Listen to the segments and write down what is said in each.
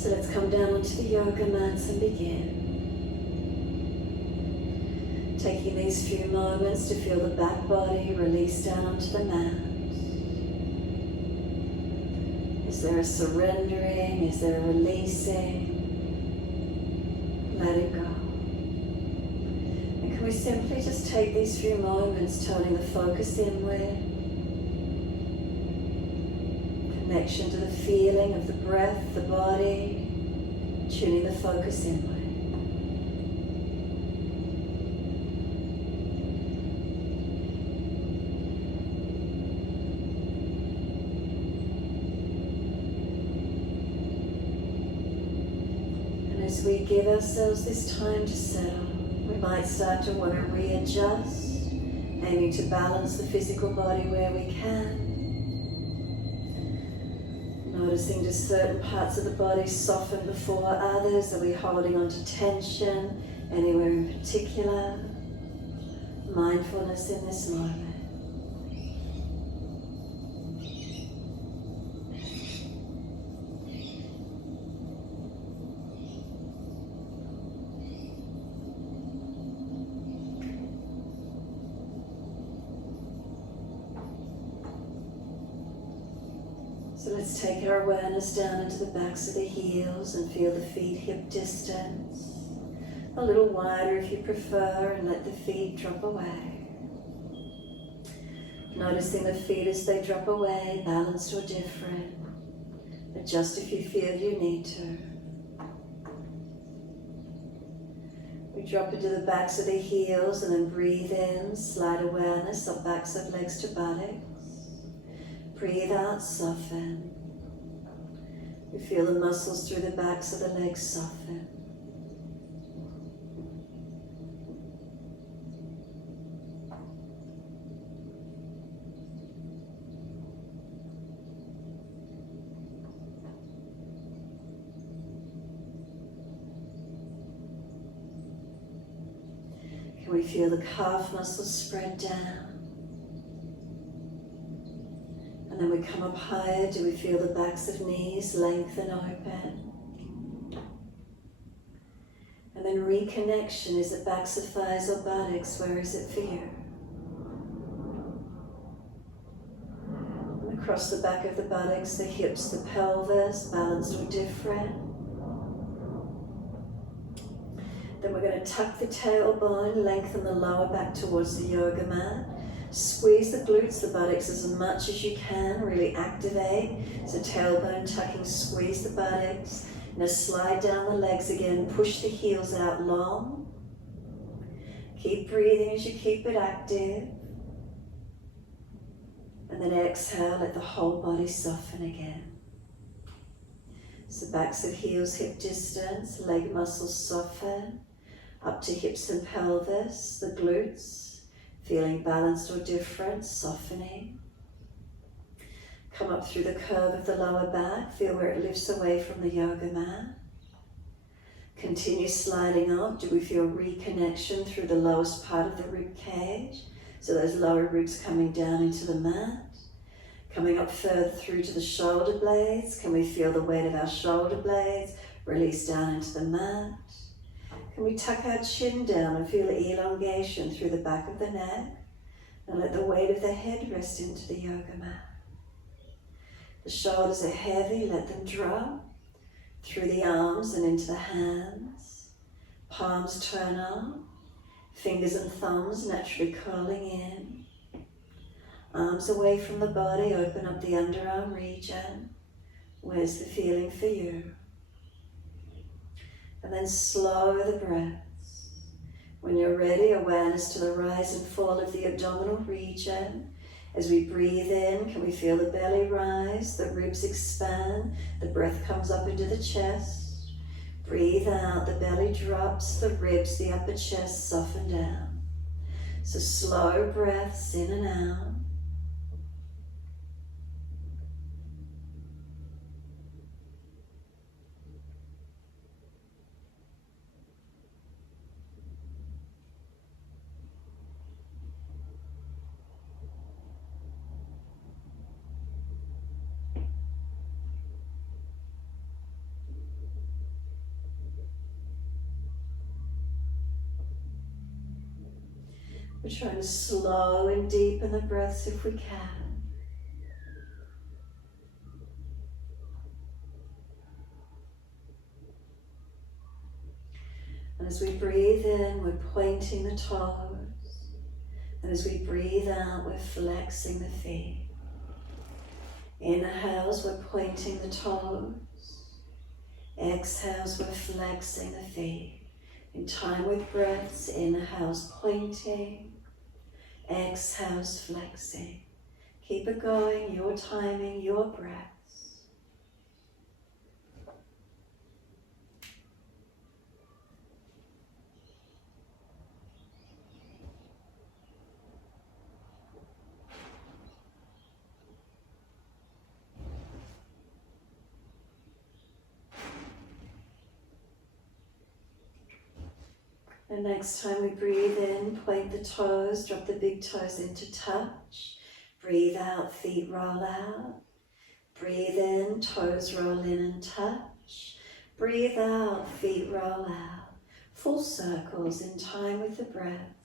So let's come down onto the yoga mats and begin. Taking these few moments to feel the back body release down onto the mat. Is there a surrendering? Is there a releasing? Let it go. And can we simply just take these few moments turning the focus inward? Connection to the feeling of the breath, the body, tuning the focus inward. As we give ourselves this time to settle, we might start to want to readjust, aiming to balance the physical body where we can. Noticing just certain parts of the body soften before others. Are we holding on to tension anywhere in particular? Mindfulness in this moment. So let's take our awareness down into the backs of the heels and feel the feet hip distance. A little wider if you prefer, and let the feet drop away. Noticing the feet as they drop away, balanced or different. Adjust if you feel you need to. We drop into the backs of the heels and then breathe in, slide awareness up backs of legs to buttocks. Breathe out, soften. We feel the muscles through the backs of the legs soften. Can we feel the calf muscles spread down? And then we come up higher. Do we feel the backs of knees lengthen open? And then reconnection. Is it backs of thighs or buttocks? Where is it for you? And across the back of the buttocks, the hips, the pelvis, balanced or different. Then we're going to tuck the tailbone, lengthen the lower back towards the yoga mat. Squeeze the glutes, the buttocks as much as you can, really activate. So tailbone tucking, squeeze the buttocks. Now slide down the legs again, push the heels out long. Keep breathing as you keep it active. And then exhale, let the whole body soften again. So backs of heels, hip distance, leg muscles soften. Up to hips and pelvis, the glutes. Feeling balanced or different, softening. Come up through the curve of the lower back, feel where it lifts away from the yoga mat. Continue sliding up. Do we feel reconnection through the lowest part of the rib cage? So those lower ribs coming down into the mat. Coming up further through to the shoulder blades. Can we feel the weight of our shoulder blades release down into the mat? Can we tuck our chin down and feel elongation through the back of the neck? And let the weight of the head rest into the yoga mat. The shoulders are heavy, let them drop through the arms and into the hands. Palms turn up, fingers and thumbs naturally curling in. Arms away from the body, open up the underarm region. Where's the feeling for you? And then slow the breaths. When you're ready, awareness to the rise and fall of the abdominal region. As we breathe in, can we feel the belly rise, the ribs expand, the breath comes up into the chest. Breathe out, the belly drops, the ribs, the upper chest soften down. So slow breaths in and out. We're trying to slow and deepen the breaths if we can. And as we breathe in, we're pointing the toes. And as we breathe out, we're flexing the feet. Inhales, we're pointing the toes. Exhales, we're flexing the feet. In time with breaths, inhales pointing, exhales flexing. Keep it going, your timing, your breaths. And next time we breathe in, point the toes, drop the big toes into touch. Breathe out, feet roll out. Breathe in, toes roll in and touch. Breathe out, feet roll out. Full circles in time with the breaths.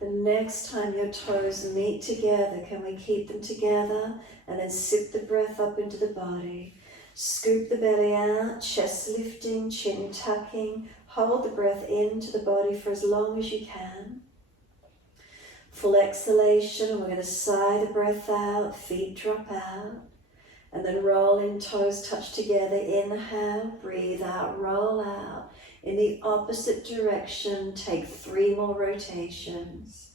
The next time your toes meet together, can we keep them together and then sip the breath up into the body? Scoop the belly out, chest lifting, chin tucking. Hold the breath into the body for as long as you can. Full exhalation, and we're going to sigh the breath out, feet drop out. And then rolling toes touch together. Inhale, breathe out, roll out. In the opposite direction, take 3 more rotations.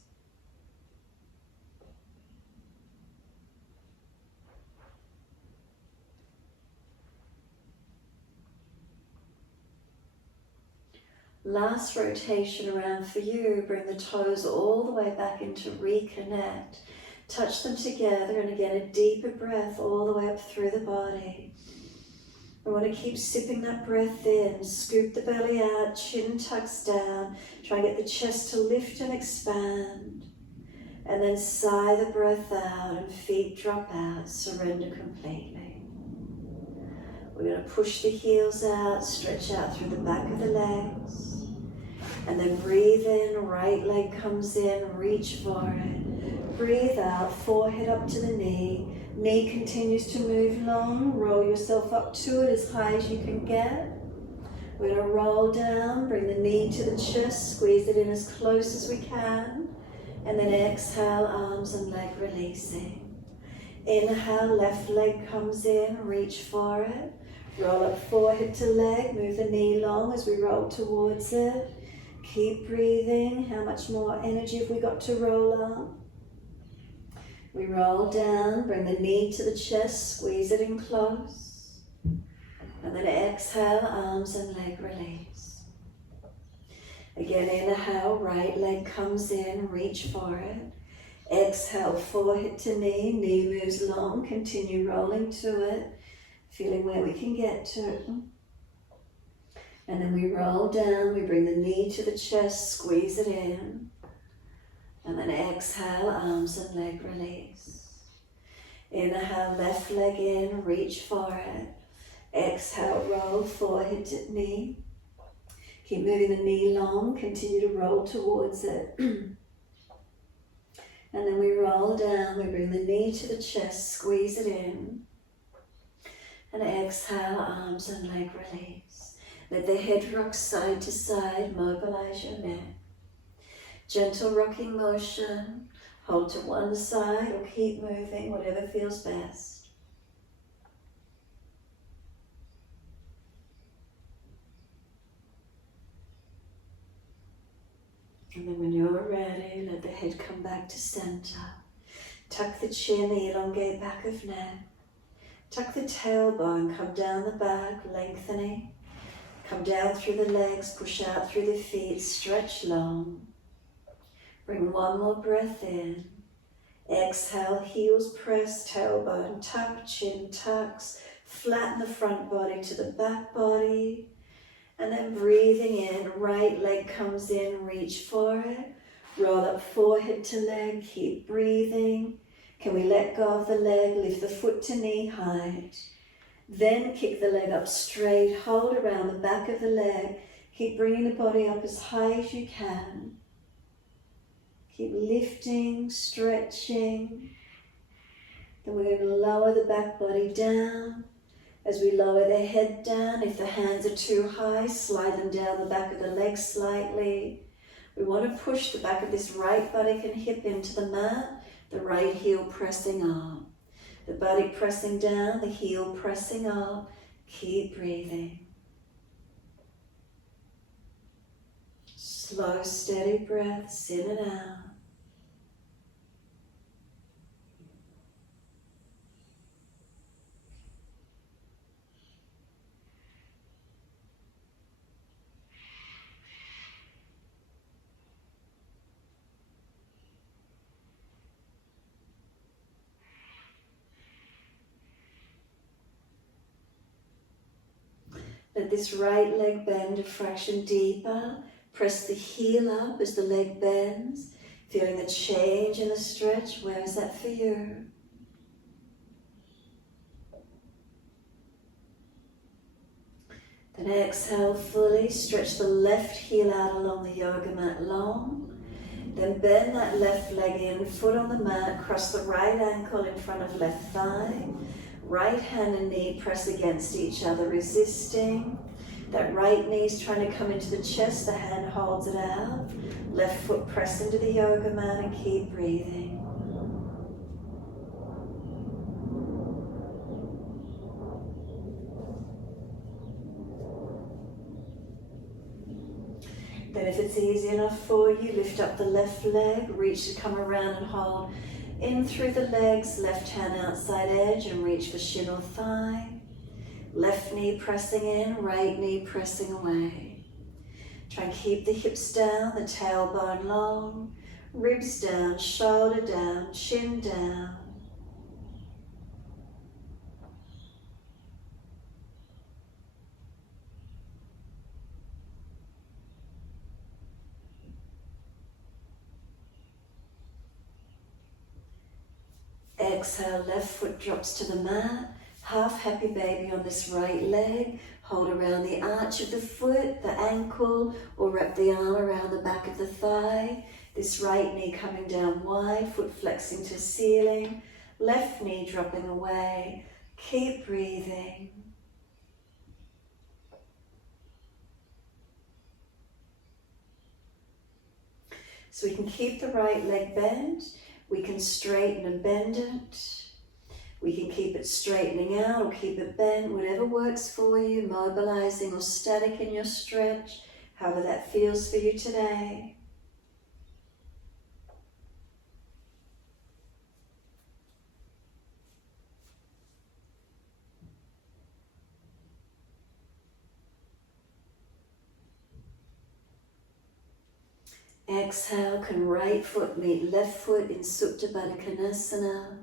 Last rotation around for you, bring the toes all the way back into reconnect. Touch them together, and again a deeper breath all the way up through the body. We want to keep sipping that breath in. Scoop the belly out, chin tucks down. Try and get the chest to lift and expand. And then sigh the breath out and feet drop out. Surrender completely. We're going to push the heels out, stretch out through the back of the legs. And then breathe in, right leg comes in, reach for it. Breathe out, forehead up to the knee. Knee continues to move long. Roll yourself up to it as high as you can get. We're going to roll down, bring the knee to the chest, squeeze it in as close as we can. And then exhale, arms and leg releasing. Inhale, left leg comes in, reach for it. Roll up forehead to leg, move the knee long as we roll towards it. Keep breathing. How much more energy have we got to roll up? We roll down, bring the knee to the chest, squeeze it in close. And then exhale, arms and leg release. Again, inhale, right leg comes in, reach for it. Exhale, forehead to knee, knee moves long, continue rolling to it, feeling where we can get to. And then we roll down, we bring the knee to the chest, squeeze it in. And then exhale, arms and leg release. Inhale, left leg in, reach for it. Exhale, roll, forehead to knee. Keep moving the knee long, continue to roll towards it. And then we roll down, we bring the knee to the chest, squeeze it in. And exhale, arms and leg release. Let the head rock side to side, mobilize your neck. Gentle rocking motion, hold to one side or keep moving, whatever feels best. And then when you're ready, let the head come back to center. Tuck the chin, the elongate back of neck. Tuck the tailbone, come down the back, lengthening. Come down through the legs, push out through the feet, stretch long. Bring one more breath in. Exhale, heels press, tailbone tuck, chin tucks, Flatten the front body to the back body. And then breathing in, right leg comes in, reach for it. Roll up forehead to leg, keep breathing. Can we let go of the leg, lift the foot to knee height. Then kick the leg up straight, hold around the back of the leg. Keep bringing the body up as high as you can. Keep lifting, stretching. Then we're going to lower the back body down. As we lower the head down, if the hands are too high, slide them down the back of the legs slightly. We want to push the back of this right buttock and hip into the mat, the right heel pressing up. The body pressing down, the heel pressing up. Keep breathing. Slow, steady breaths in and out. Let this right leg bend a fraction deeper. Press the heel up as the leg bends. Feeling the change in the stretch. Where is that for you? Then exhale fully. Stretch the left heel out along the yoga mat long. Then bend that left leg in, foot on the mat. Cross the right ankle in front of left thigh. Right hand and knee press against each other, resisting. That right knee is trying to come into the chest, the hand holds it out. Left foot press into the yoga mat and keep breathing. Then if it's easy enough for you, lift up the left leg, reach to come around and hold in through the legs, left hand outside edge and reach for shin or thigh. Left knee pressing in, right knee pressing away. Try and keep the hips down, the tailbone long, ribs down, shoulder down, chin down. Exhale, left foot drops to the mat. Half happy baby on this right leg. Hold around the arch of the foot, the ankle, or wrap the arm around the back of the thigh. This right knee coming down wide, foot flexing to ceiling. Left knee dropping away. Keep breathing. So we can keep the right leg bent. We can straighten and bend it. We can keep it straightening out or keep it bent, whatever works for you, mobilizing or static in your stretch, however that feels for you today. Exhale, can right foot meet left foot in Supta Baddha Konasana.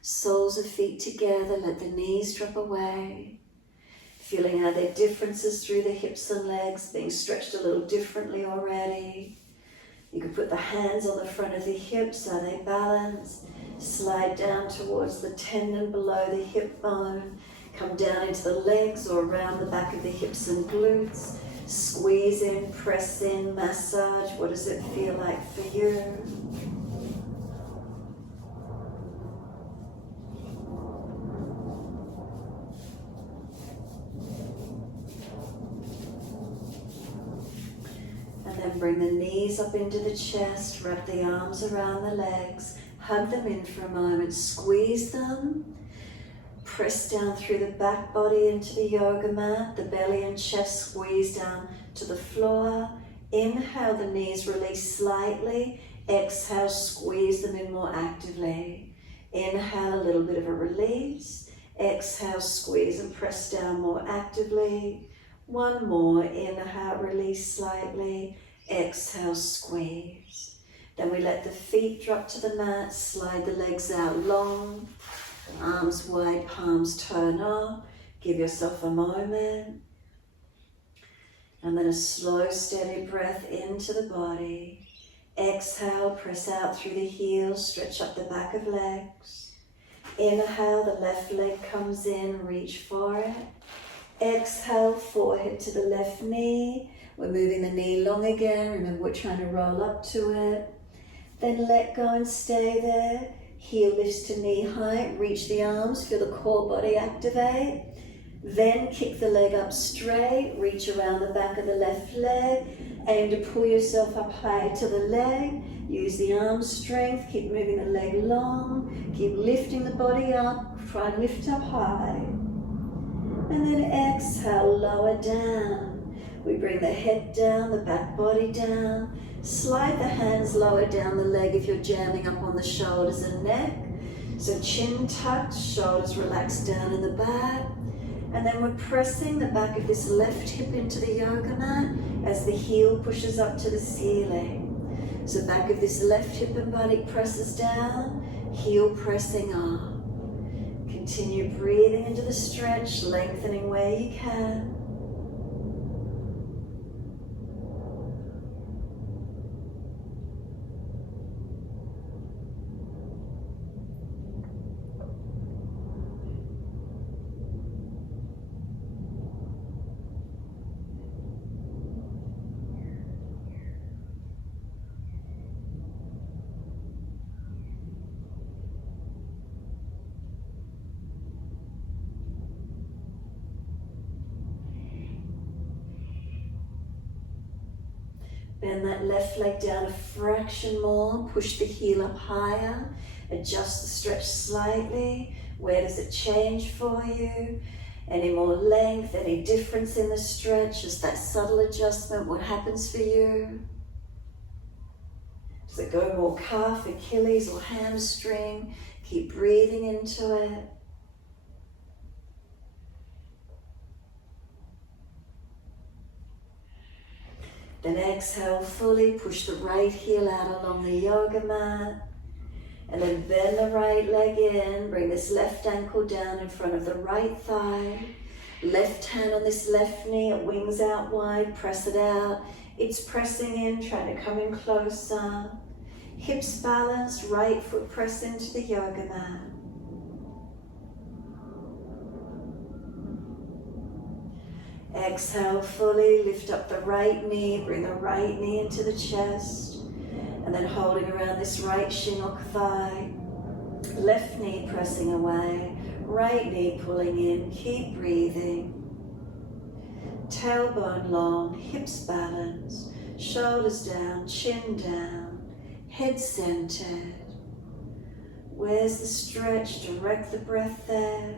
Soles of feet together, let the knees drop away. Feeling how there are differences through the hips and legs, being stretched a little differently already. You can put the hands on the front of the hips, are they balanced? Slide down towards the tendon below the hip bone. Come down into the legs or around the back of the hips and glutes. Squeeze in, press in, massage. What does it feel like for you? And then bring the knees up into the chest, wrap the arms around the legs, hug them in for a moment, squeeze them. Press down through the back body into the yoga mat, the belly and chest squeeze down to the floor. Inhale, the knees release slightly. Exhale, squeeze them in more actively. Inhale, a little bit of a release. Exhale, squeeze and press down more actively. One more, inhale, release slightly. Exhale, squeeze. Then we let the feet drop to the mat, slide the legs out long. Arms wide, palms turn up. Give yourself a moment. And then a slow, steady breath into the body. Exhale, press out through the heels, stretch up the back of legs. Inhale, the left leg comes in, reach for it. Exhale, forehead to the left knee. We're moving the knee long again. Remember, we're trying to roll up to it. Then let go and stay there. Heel lifts to knee height, reach the arms, feel the core body activate. Then kick the leg up straight, reach around the back of the left leg. Aim to pull yourself up high to the leg. Use the arm strength, keep moving the leg long. Keep lifting the body up, try and lift up high. And then exhale, lower down. We bring the head down, the back body down. Slide the hands lower down the leg if you're jamming up on the shoulders and neck. So chin tucked, shoulders relaxed down in the back. And then we're pressing the back of this left hip into the yoga mat as the heel pushes up to the ceiling. So back of this left hip and buttock presses down, heel pressing up. Continue breathing into the stretch, lengthening where you can. Bend that left leg down a fraction more, push the heel up higher, adjust the stretch slightly. Where does it change for you? Any more length, any difference in the stretch, just that subtle adjustment, what happens for you? Does it go more calf, Achilles or hamstring? Keep breathing into it. Then exhale fully, push the right heel out along the yoga mat. And then bend the right leg in, bring this left ankle down in front of the right thigh. Left hand on this left knee, it wings out wide, press it out. It's pressing in, trying to come in closer. Hips balanced, right foot press into the yoga mat. Exhale fully, lift up the right knee, bring the right knee into the chest, and then holding around this right shin or thigh. Left knee pressing away, right knee pulling in, keep breathing. Tailbone long, hips balanced, shoulders down, chin down, head centered. Where's the stretch? Direct the breath there.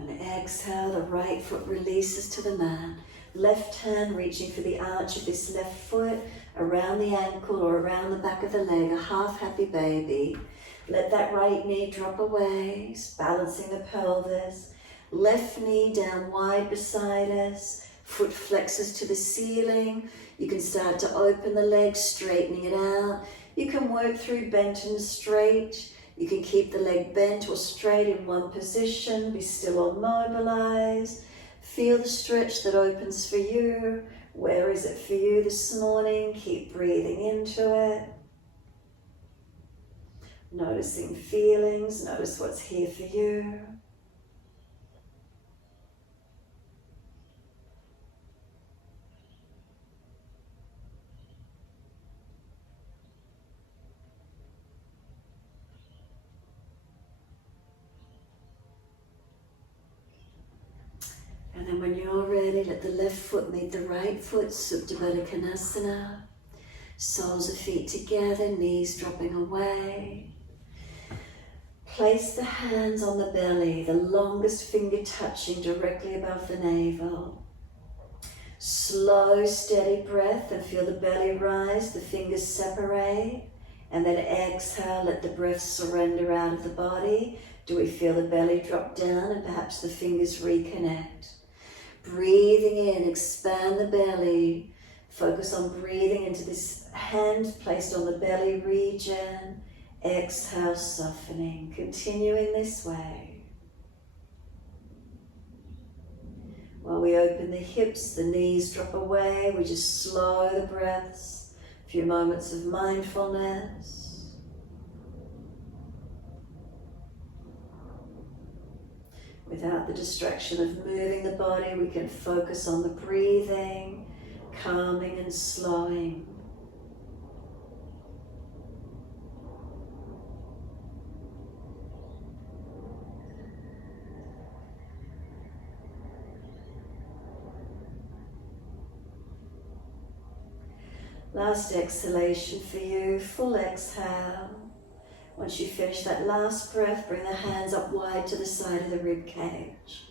And exhale, the right foot releases to the mat. Left hand reaching for the arch of this left foot, around the ankle or around the back of the leg, a half happy baby. Let that right knee drop away, balancing the pelvis. Left knee down wide beside us, foot flexes to the ceiling. You can start to open the leg, straightening it out. You can work through bent and straight. You can keep the leg bent or straight in one position, be still or mobilized. Feel the stretch that opens for you. Where is it for you this morning? Keep breathing into it. Noticing feelings, notice what's here for you. And then when you're ready, let the left foot meet the right foot, Supta Baddha Konasana. Soles of feet together, knees dropping away. Place the hands on the belly, the longest finger touching directly above the navel. Slow, steady breath and feel the belly rise, the fingers separate. And then exhale, let the breath surrender out of the body. Do we feel the belly drop down and perhaps the fingers reconnect? Breathing in, expand the belly. Focus on breathing into this hand placed on the belly region. Exhale, softening. Continuing this way. While we open the hips, the knees drop away. We just slow the breaths. A few moments of mindfulness. Without the distraction of moving the body, we can focus on the breathing, calming and slowing. Last exhalation for you, full exhale. Once you finish that last breath, bring the hands up wide to the side of the rib cage.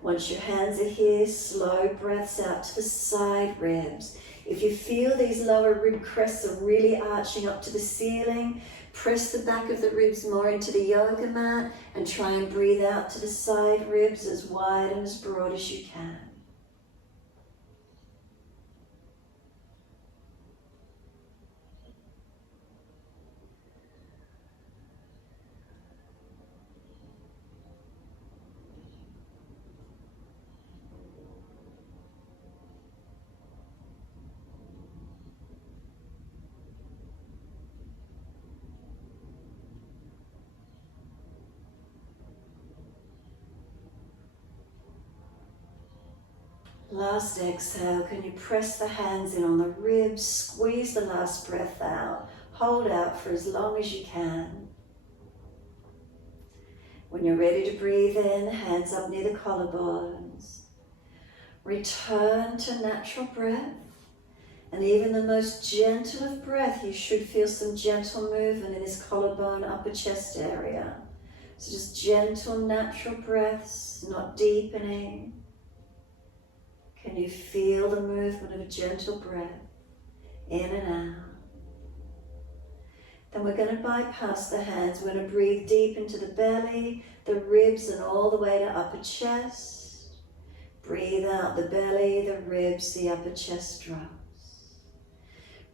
Once your hands are here, slow breaths out to the side ribs. If you feel these lower rib crests are really arching up to the ceiling, press the back of the ribs more into the yoga mat and try and breathe out to the side ribs as wide and as broad as you can. Last exhale, can you press the hands in on the ribs, squeeze the last breath out, hold out for as long as you can. When you're ready to breathe in, hands up near the collarbones. Return to natural breath, and even the most gentle of breath, you should feel some gentle movement in this collarbone, upper chest area. So just gentle, natural breaths, not deepening. Can you feel the movement of a gentle breath in and out? Then we're going to bypass the hands. We're going to breathe deep into the belly, the ribs, and all the way to upper chest. Breathe out the belly, the ribs, the upper chest drops.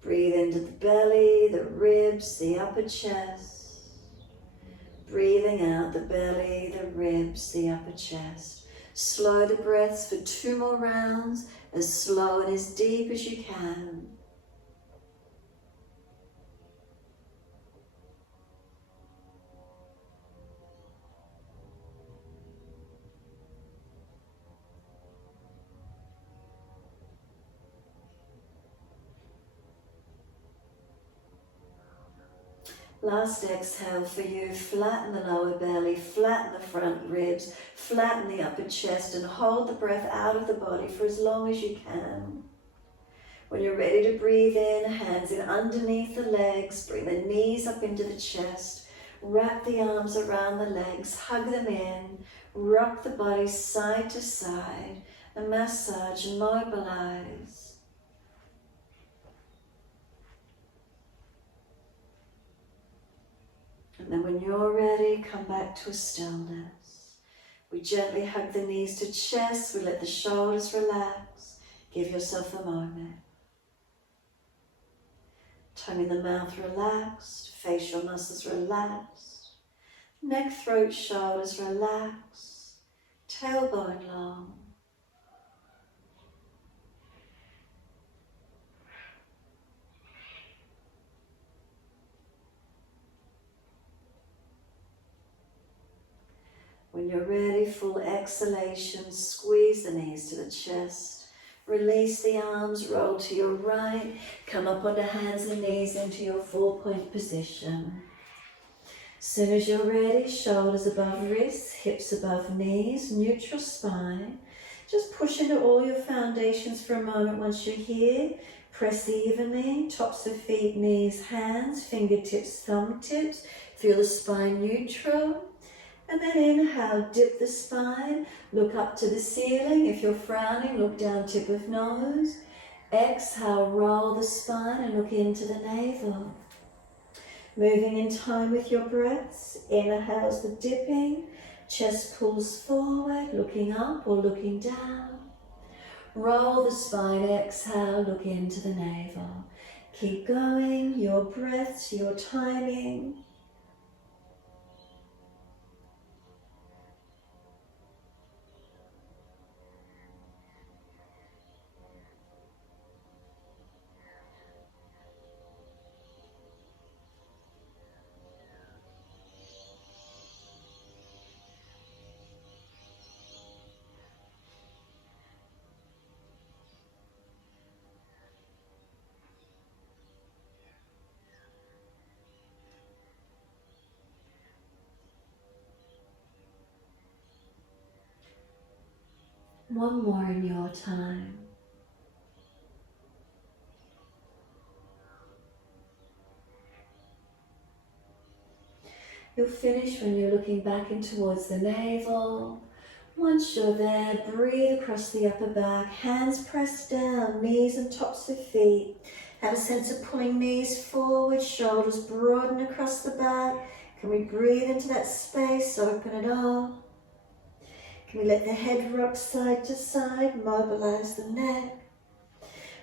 Breathe into the belly, the ribs, the upper chest. Breathing out the belly, the ribs, the upper chest. Slow the breaths for 2 more rounds, as slow and as deep as you can. Last exhale for you, flatten the lower belly, flatten the front ribs, flatten the upper chest, and hold the breath out of the body for as long as you can. When you're ready to breathe in, hands in underneath the legs, bring the knees up into the chest, wrap the arms around the legs, hug them in, rock the body side to side, and massage and mobilize. And then when you're ready, come back to a stillness. We gently hug the knees to chest, we let the shoulders relax. Give yourself a moment. Tongue in the mouth relaxed, facial muscles relaxed. Neck, throat, shoulders relaxed. Tailbone long. When you're ready, full exhalation, squeeze the knees to the chest. Release the arms, roll to your right. Come up onto hands and knees into your 4-point position. As soon as you're ready, shoulders above wrists, hips above knees, neutral spine. Just push into all your foundations for a moment once you're here. Press evenly, tops of feet, knees, hands, fingertips, thumb tips. Feel the spine neutral. And then inhale, dip the spine, look up to the ceiling. If you're frowning, look down tip of nose. Exhale, roll the spine and look into the navel. Moving in time with your breaths. Inhales the dipping, chest pulls forward, looking up or looking down. Roll the spine, exhale, look into the navel. Keep going, your breaths, your timing. One more in your time. You'll finish when you're looking back in towards the navel. Once you're there, breathe across the upper back, hands pressed down, knees and tops of feet. Have a sense of pulling knees forward, shoulders broaden across the back. Can we breathe into that space, open it up? Can we let the head rock side to side, mobilize the neck?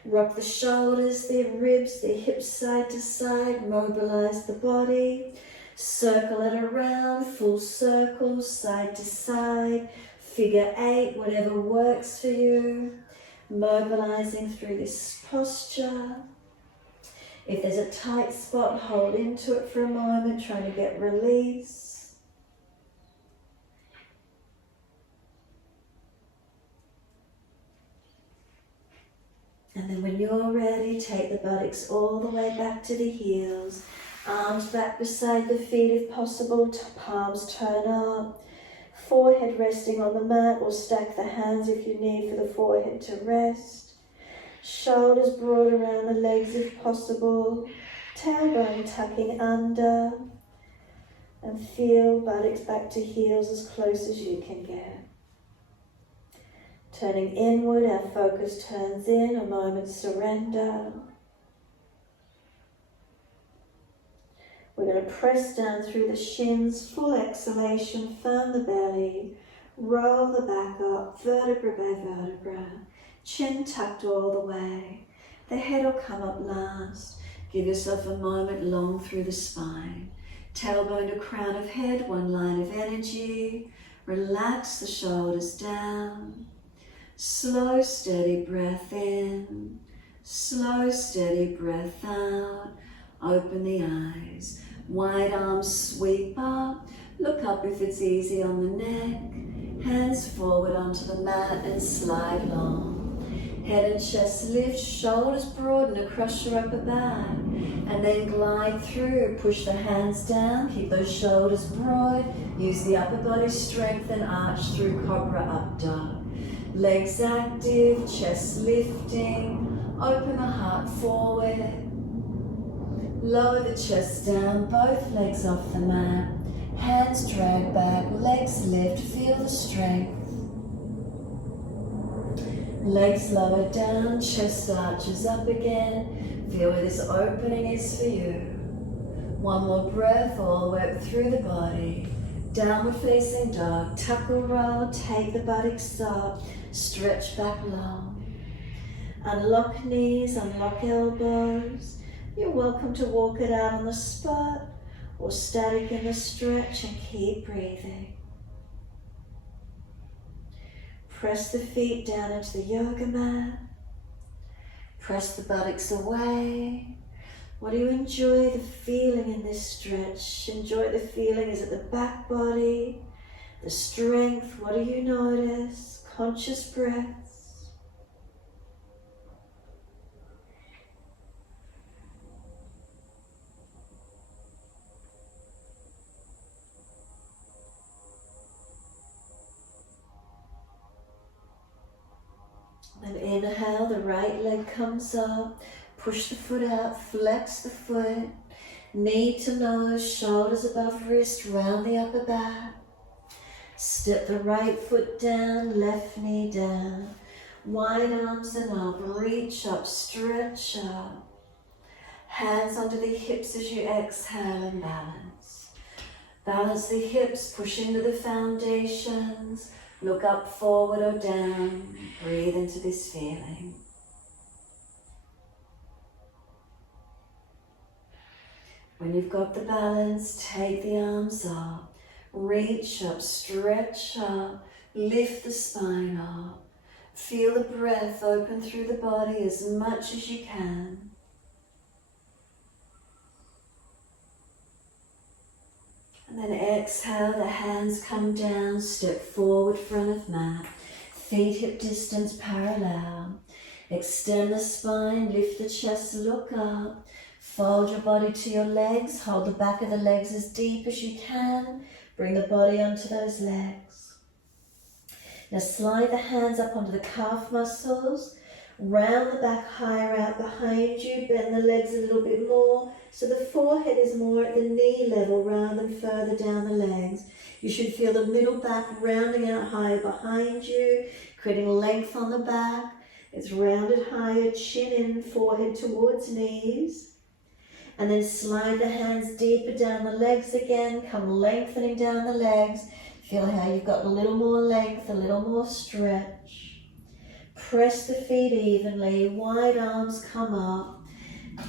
Rock the shoulders, the ribs, the hips side to side, mobilize the body. Circle it around, full circle, side to side, figure 8, whatever works for you. Mobilizing through this posture. If there's a tight spot, hold into it for a moment, trying to get release. And then when you're ready, take the buttocks all the way back to the heels. Arms back beside the feet if possible, palms turn up. Forehead resting on the mat, or stack the hands if you need for the forehead to rest. Shoulders broad around the legs if possible. Tailbone tucking under. And feel buttocks back to heels as close as you can get. Turning inward, our focus turns in, a moment's surrender. We're going to press down through the shins, full exhalation, firm the belly, roll the back up, vertebra by vertebra, chin tucked all the way. The head will come up last. Give yourself a moment long through the spine. Tailbone to crown of head, one line of energy. Relax the shoulders down. Slow, steady breath in. Slow, steady breath out. Open the eyes. Wide arms sweep up. Look up if it's easy on the neck. Hands forward onto the mat and slide long. Head and chest lift, shoulders broaden across your upper back. And then glide through. Push the hands down. Keep those shoulders broad. Use the upper body strength and arch through Cobra Up Dog. Legs active, chest lifting. Open the heart forward. Lower the chest down, both legs off the mat. Hands drag back, legs lift, feel the strength. Legs lower down, chest arches up again. Feel where this opening is for you. One more breath all the way up through the body. Downward facing dog, tuck or roll, take the buttocks up, stretch back long. Unlock knees, unlock elbows. You're welcome to walk it out on the spot or static in the stretch and keep breathing. Press the feet down into the yoga mat. Press the buttocks away. What do you enjoy the feeling in this stretch? Enjoy the feeling. Is it the back body? The strength? What do you notice? Conscious breaths. Then inhale, the right leg comes up, push the foot out, flex the foot, knee to nose, shoulders above wrist, round the upper back. Step the right foot down, left knee down, wide arms and up, reach up, stretch up. Hands under the hips as you exhale and balance. Balance the hips, push into the foundations. Look up, forward or down. Breathe into this feeling. When you've got the balance, take the arms up. Reach up, stretch up, lift the spine up. Feel the breath open through the body as much as you can. And then exhale, the hands come down, step forward, front of mat. Feet hip distance parallel. Extend the spine, lift the chest, look up. Fold your body to your legs, hold the back of the legs as deep as you can. Bring the body onto those legs. Now slide the hands up onto the calf muscles. Round the back higher out behind you. Bend the legs a little bit more so the forehead is more at the knee level rather than further down the legs. You should feel the middle back rounding out higher behind you, creating length on the back. It's rounded higher, chin in, forehead towards knees. And then slide the hands deeper down the legs again. Come lengthening down the legs. Feel how you've got a little more length, a little more stretch. Press the feet evenly. Wide arms come up.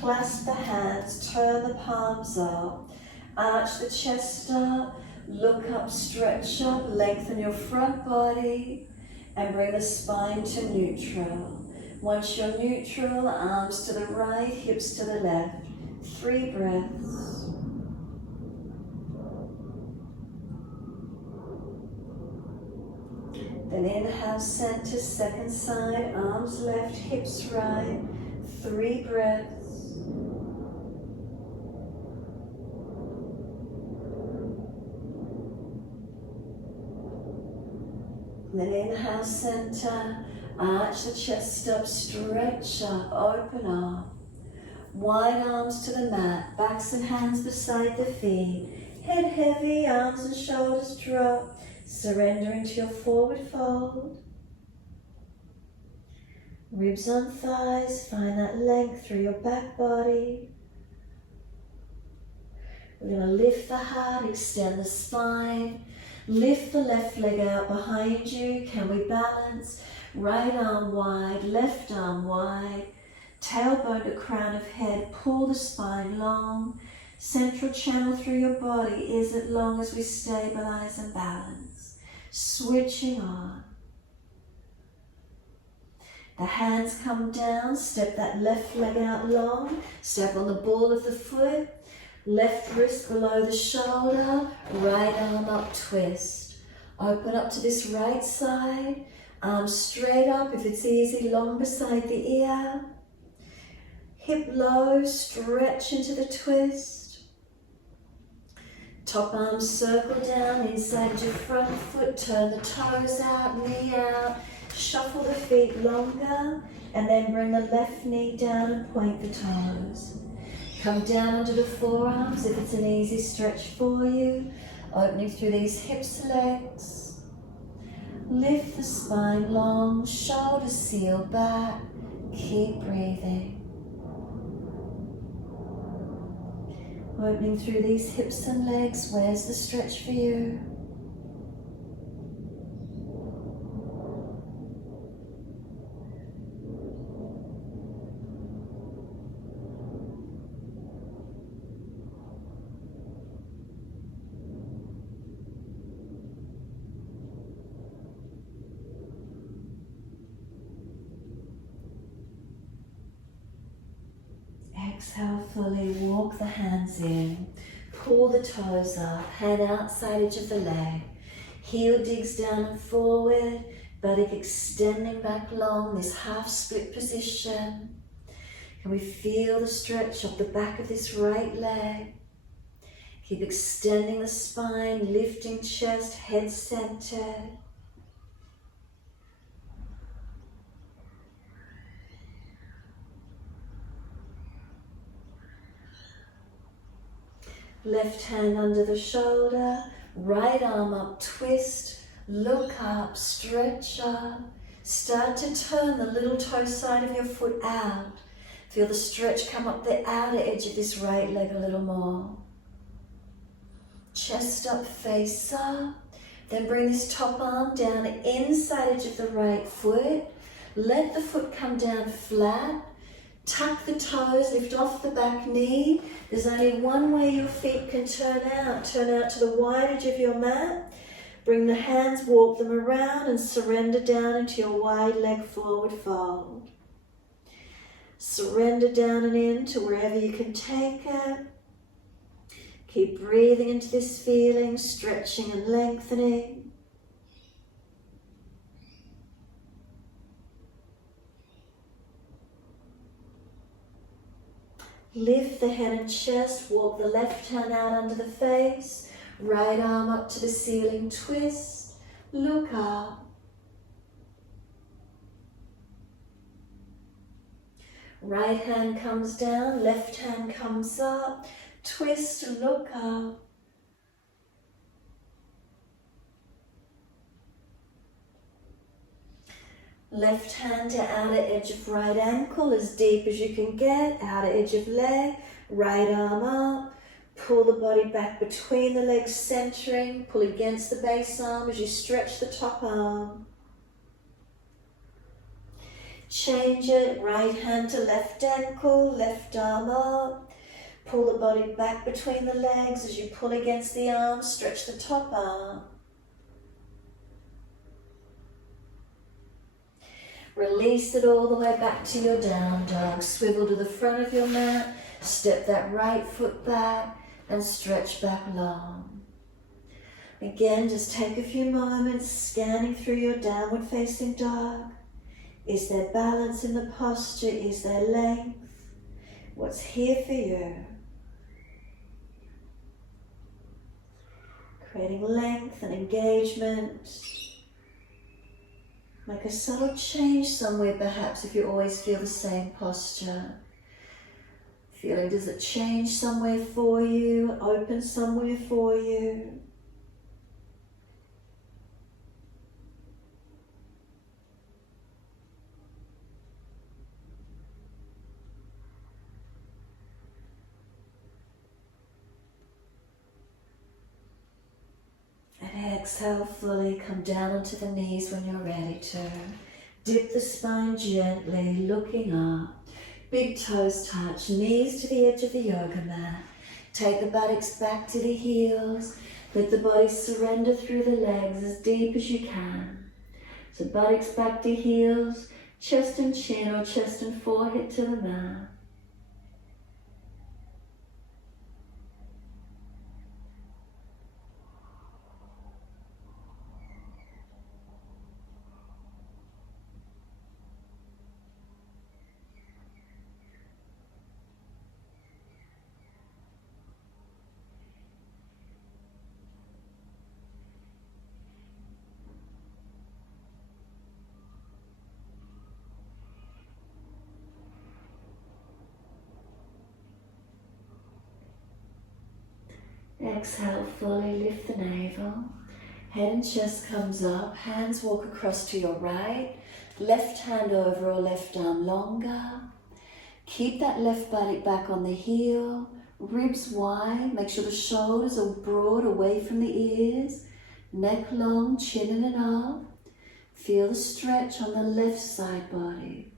Clasp the hands. Turn the palms up. Arch the chest up. Look up, stretch up. Lengthen your front body. And bring the spine to neutral. Once you're neutral, arms to the right, hips to the left. 3 breaths. Then inhale, center, second side, arms left, hips right. 3 breaths. Then inhale, center, arch the chest up, stretch up, open up. Wide arms to the mat, backs and hands beside the feet. Head heavy, arms and shoulders drop. Surrender into your forward fold. Ribs on thighs, find that length through your back body. We're going to lift the heart, extend the spine. Lift the left leg out behind you. Can we balance? Right arm wide, left arm wide. Tailbone to crown of head, pull the spine long. Central channel through your body is as long as we stabilize and balance. Switching on. The hands come down, step that left leg out long. Step on the ball of the foot. Left wrist below the shoulder, right arm up, twist. Open up to this right side. Arms straight up if it's easy, long beside the ear. Hip low, stretch into the twist. Top arm circle down inside your front foot. Turn the toes out, knee out. Shuffle the feet longer. And then bring the left knee down and point the toes. Come down onto the forearms if it's an easy stretch for you. Opening through these hips, legs. Lift the spine long, shoulders seal back. Keep breathing. Opening through these hips and legs, where's the stretch for you? Exhale fully, walk the hands in, pull the toes up, hand outside edge of the leg, heel digs down and forward, buttock extending back long, this half split position. Can we feel the stretch of the back of this right leg? Keep extending the spine, lifting chest, head centered. Left hand under the shoulder, right arm up, twist, look up, stretch up. Start to turn the little toe side of your foot out. Feel the stretch come up the outer edge of this right leg a little more. Chest up, face up. Then bring this top arm down the inside edge of the right foot. Let the foot come down flat. Tuck the toes, lift off the back knee. There's only one way your feet can turn out. Turn out to the wide edge of your mat. Bring the hands, walk them around and surrender down into your wide leg forward fold. Surrender down and in to wherever you can take it. Keep breathing into this feeling, stretching and lengthening. Lift the head and chest, walk the left hand out under the face, right arm up to the ceiling, twist, look up. Right hand comes down, left hand comes up, twist, look up. Left hand to outer edge of right ankle, as deep as you can get, outer edge of leg, right arm up. Pull the body back between the legs, centering, pull against the base arm as you stretch the top arm. Change it, right hand to left ankle, left arm up. Pull the body back between the legs as you pull against the arm, stretch the top arm. Release it all the way back to your down dog. Swivel to the front of your mat, step that right foot back and stretch back long. Again, just take a few moments scanning through your downward facing dog. Is there balance in the posture? Is there length? What's here for you? Creating length and engagement. Make a subtle change somewhere perhaps if you always feel the same posture. Feeling, does it change somewhere for you? Open somewhere for you? Exhale fully, come down onto the knees when you're ready to. Dip the spine gently, looking up. Big toes touch, knees to the edge of the yoga mat. Take the buttocks back to the heels. Let the body surrender through the legs as deep as you can. So buttocks back to heels, chest and chin or chest and forehead to the mat. Exhale fully, lift the navel. Head and chest comes up, hands walk across to your right. Left hand over or left arm longer. Keep that left buttock back on the heel. Ribs wide, make sure the shoulders are broad away from the ears. Neck long, chin in and up. Feel the stretch on the left side body.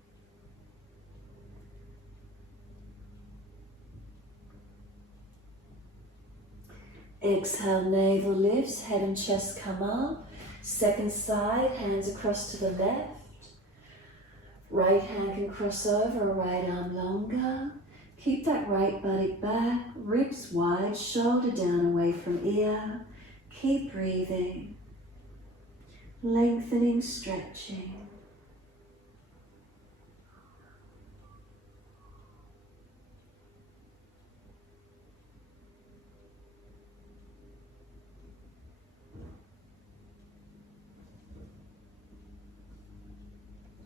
Exhale, navel lifts, head and chest come up. Second side, hands across to the left. Right hand can cross over, right arm longer. Keep that right buttock back, ribs wide, shoulder down away from ear. Keep breathing, lengthening, stretching.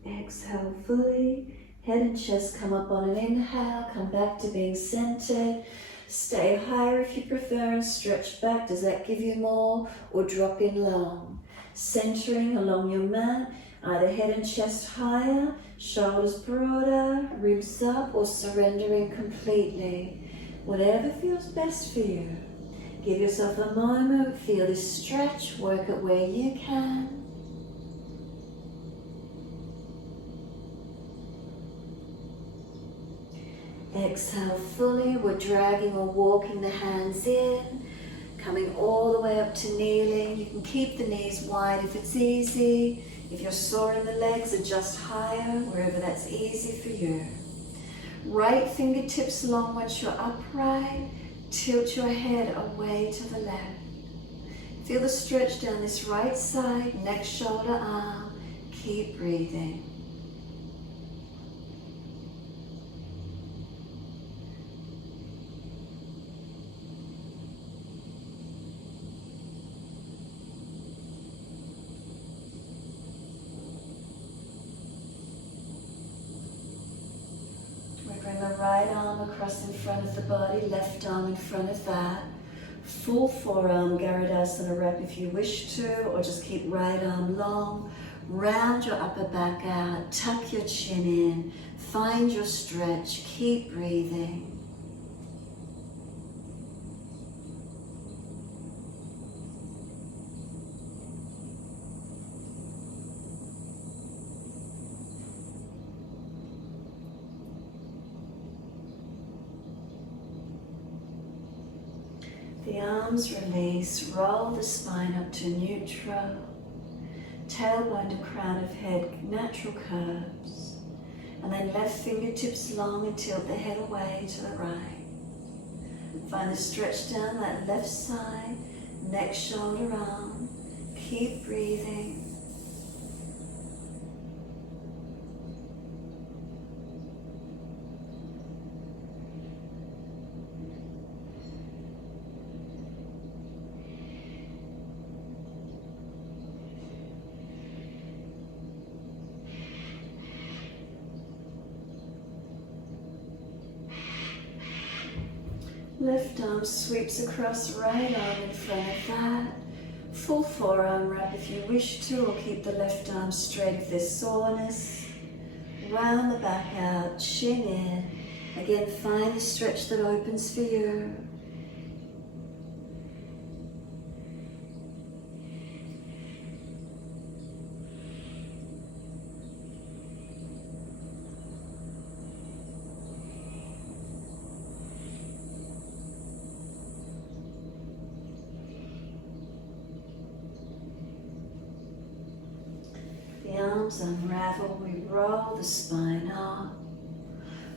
Exhale fully, head and chest come up on an inhale, come back to being centered. Stay higher if you prefer and stretch back. Does that give you more? Or drop in long. Centering along your mat, Either head and chest higher, shoulders broader, ribs up, or surrendering completely. Whatever feels best for you. Give yourself a moment, feel this stretch, work it where you can. Exhale fully, we're dragging or walking the hands in, coming all the way up to kneeling. You can keep the knees wide if it's easy. If you're sore in the legs, adjust higher, wherever that's easy for you. Right fingertips long once you're upright. Tilt your head away to the left. Feel the stretch down this right side, neck, shoulder, arm. Keep breathing. Bring the right arm across in front of the body, left arm in front of that. Full forearm Garudasana wrap if you wish to, or just keep right arm long. Round your upper back out, tuck your chin in, find your stretch, keep breathing. The arms release, roll the spine up to neutral, tailbone to crown of head, natural curves, and then left fingertips long and tilt the head away to the right. Find the stretch down that left side, neck, shoulder, arm, keep breathing. Left arm sweeps across, right arm in front of that. Full forearm wrap if you wish to, or keep the left arm straight if there's soreness. Round the back out, chin in. Again, find the stretch that opens for you. Arms unravel, we roll the spine up.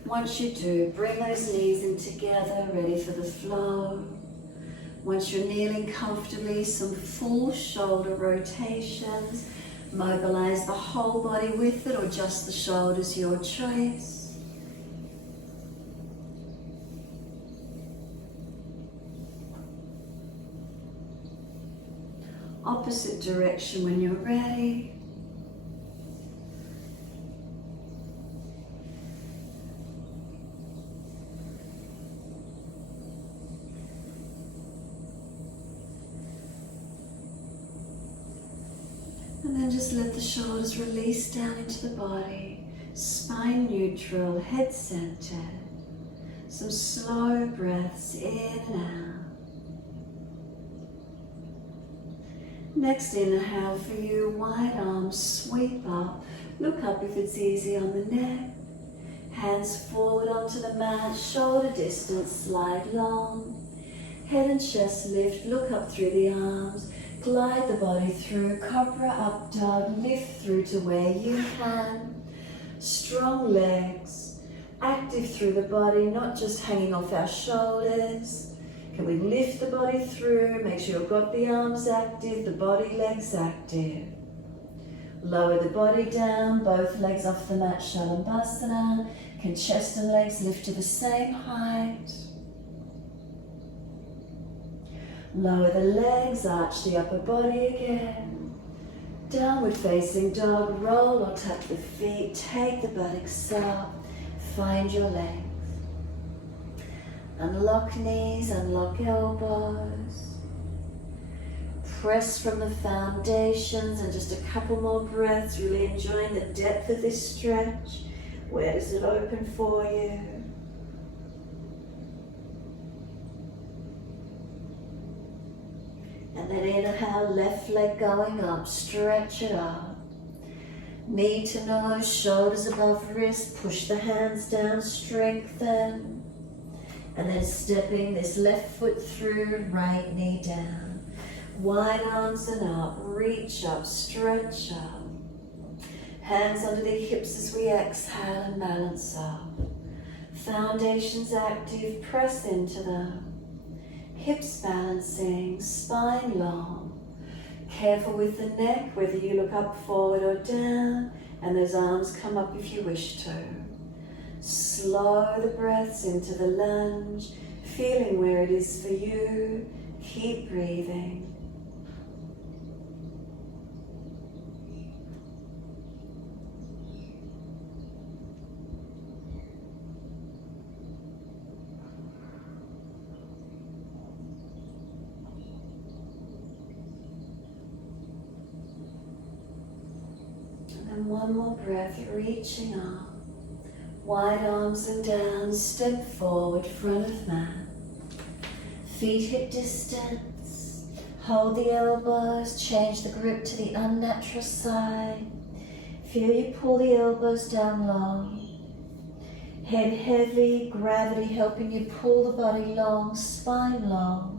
Once you do, bring those knees in together, ready for the flow. Once you're kneeling comfortably, some full shoulder rotations. Mobilize the whole body with it, or just the shoulders, your choice. Opposite direction when you're ready. And then just let the shoulders release down into the body. Spine neutral, head centered. Some slow breaths in and out. Next inhale for you, wide arms sweep up. Look up if it's easy on the neck. Hands forward onto the mat, shoulder distance, slide long. Head and chest lift, look up through the arms. Glide the body through, cobra up dog, lift through to where you can. Strong legs, active through the body, not just hanging off our shoulders. Can we lift the body through, make sure you've got the arms active, the body, legs active. Lower the body down, both legs off the mat, Shalabhasana. Can chest and legs lift to the same height? Lower the legs, arch the upper body again. Downward facing dog, roll or tuck the feet, take the buttocks up, find your legs. Unlock knees, unlock elbows. press from the foundations, and just a couple more breaths, really enjoying the depth of this stretch. Where does it open for you? And then inhale, left leg going up, stretch it up. Knee to nose, shoulders above wrist, push the hands down, strengthen. And then stepping this left foot through, right knee down. Wide arms and up, reach up, stretch up. Hands under the hips as we exhale and balance up. Foundations active, press into them. Hips balancing, spine long. Careful with the neck, whether you look up, forward or down, and those arms come up if you wish to. Slow the breaths into the lunge, feeling where it is for you. Keep breathing. And one more breath, reaching up. Wide arms and down, step forward, front of mat. Feet hip distance. Hold the elbows, change the grip to the unnatural side. Feel you pull the elbows down long. Head heavy, gravity helping you pull the body long, spine long.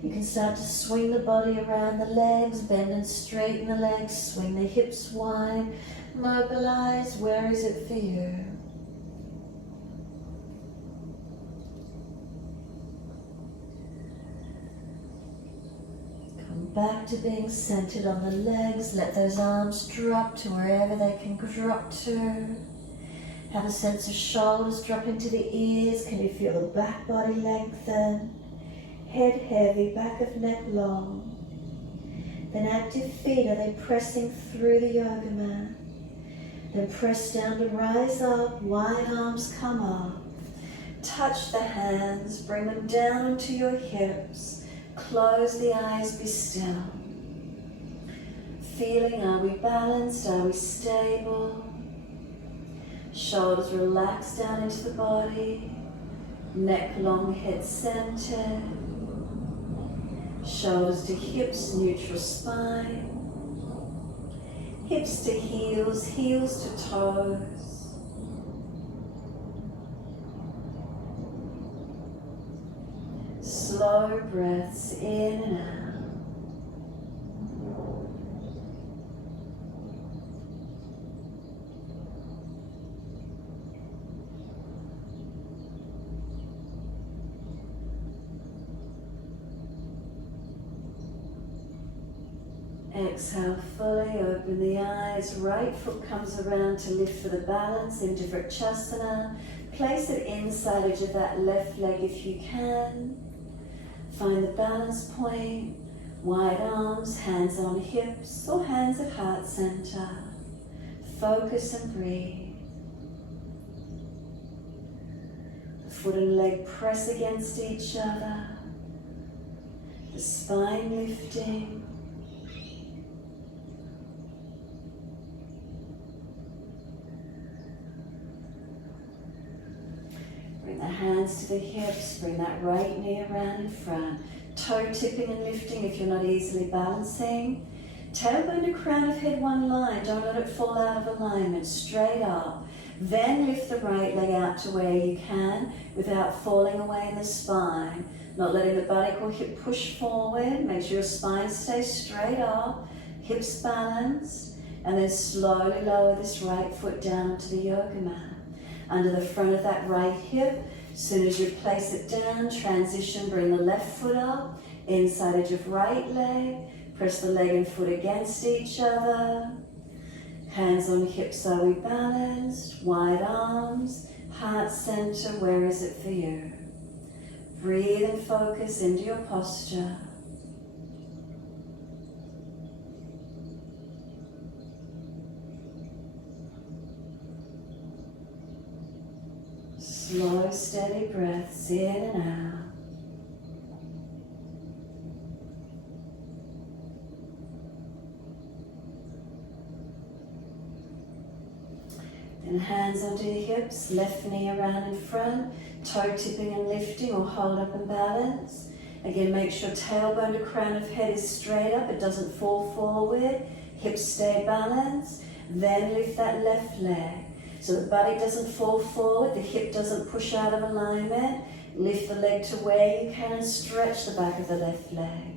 You can start to swing the body around the legs, bend and straighten the legs, swing the hips wide, mobilize. Where is it for you? Come back to being centered on the legs. Let those arms drop to wherever they can drop to. Have a sense of shoulders drop into the ears. Can you feel the back body lengthen? Head heavy, back of neck long. Then active feet, are they pressing through the yoga mat? Then press down to rise up, wide arms come up. Touch the hands, bring them down into your hips. Close the eyes, be still. Feeling, are we balanced, are we stable? Shoulders relax down into the body. Neck long, head centered. Shoulders to hips, neutral spine. Hips to heels, heels to toes. Slow breaths in and out. Exhale fully, open the eyes. Right foot comes around to lift for the balance in Vrikchasana. Place it inside edge of that left leg if you can. Find the balance point. Wide arms, hands on hips or hands at heart center. Focus and breathe. The foot and leg press against each other. The spine lifting. Bring the hands to the hips, bring that right knee around in front. Toe tipping and lifting if you're not easily balancing. Tailbone to crown of head one line, don't let it fall out of alignment, straight up. Then lift the right leg out to where you can without falling away in the spine. Not letting the buttock or hip push forward, make sure your spine stays straight up, hips balanced, and then slowly lower this right foot down onto the yoga mat. Under the front of that right hip, as soon as you place it down, transition, bring the left foot up, inside edge of right leg, press the leg and foot against each other. Hands on hips, are we balanced? Wide arms, heart center, where is it for you? Breathe and focus into your posture. Slow, steady breaths in and out. And hands onto your hips, left knee around in front, toe tipping and lifting or hold up and balance. Again, make sure tailbone to crown of head is straight up, it doesn't fall forward. Hips stay balanced. Then lift that left leg. So the body doesn't fall forward, the hip doesn't push out of alignment. Lift the leg to where you can and stretch the back of the left leg.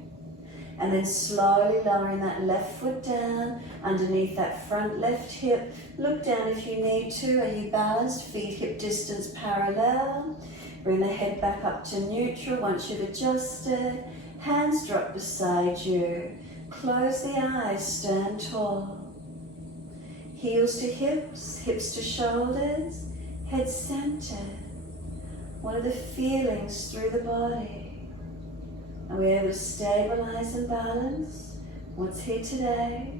And then slowly lowering that left foot down underneath that front left hip. Look down if you need to. Are you balanced? Feet hip distance parallel. Bring the head back up to neutral once you've adjusted. Hands drop beside you. Close the eyes, stand tall. Heels to hips, hips to shoulders, head centered. What are the feelings through the body? Are we able to stabilize and balance what's here today?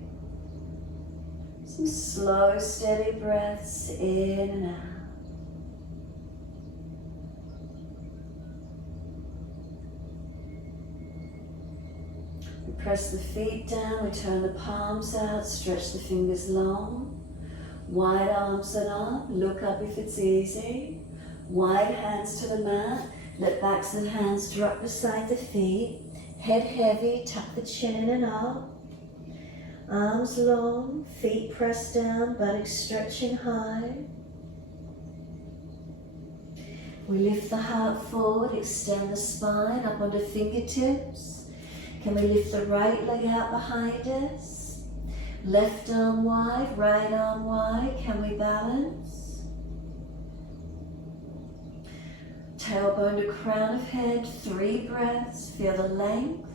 Some slow, steady breaths in and out. We press the feet down, we turn the palms out, stretch the fingers long. Wide arms and up, look up if it's easy. Wide hands to the mat, let backs and hands drop beside the feet. Head heavy, tuck the chin in and up. Arms long, feet pressed down, buttocks stretching high. We lift the heart forward, extend the spine up onto fingertips. Can we lift the right leg out behind us? Left arm wide, right arm wide. Can we balance? Tailbone to crown of head, 3 breaths. Feel the length.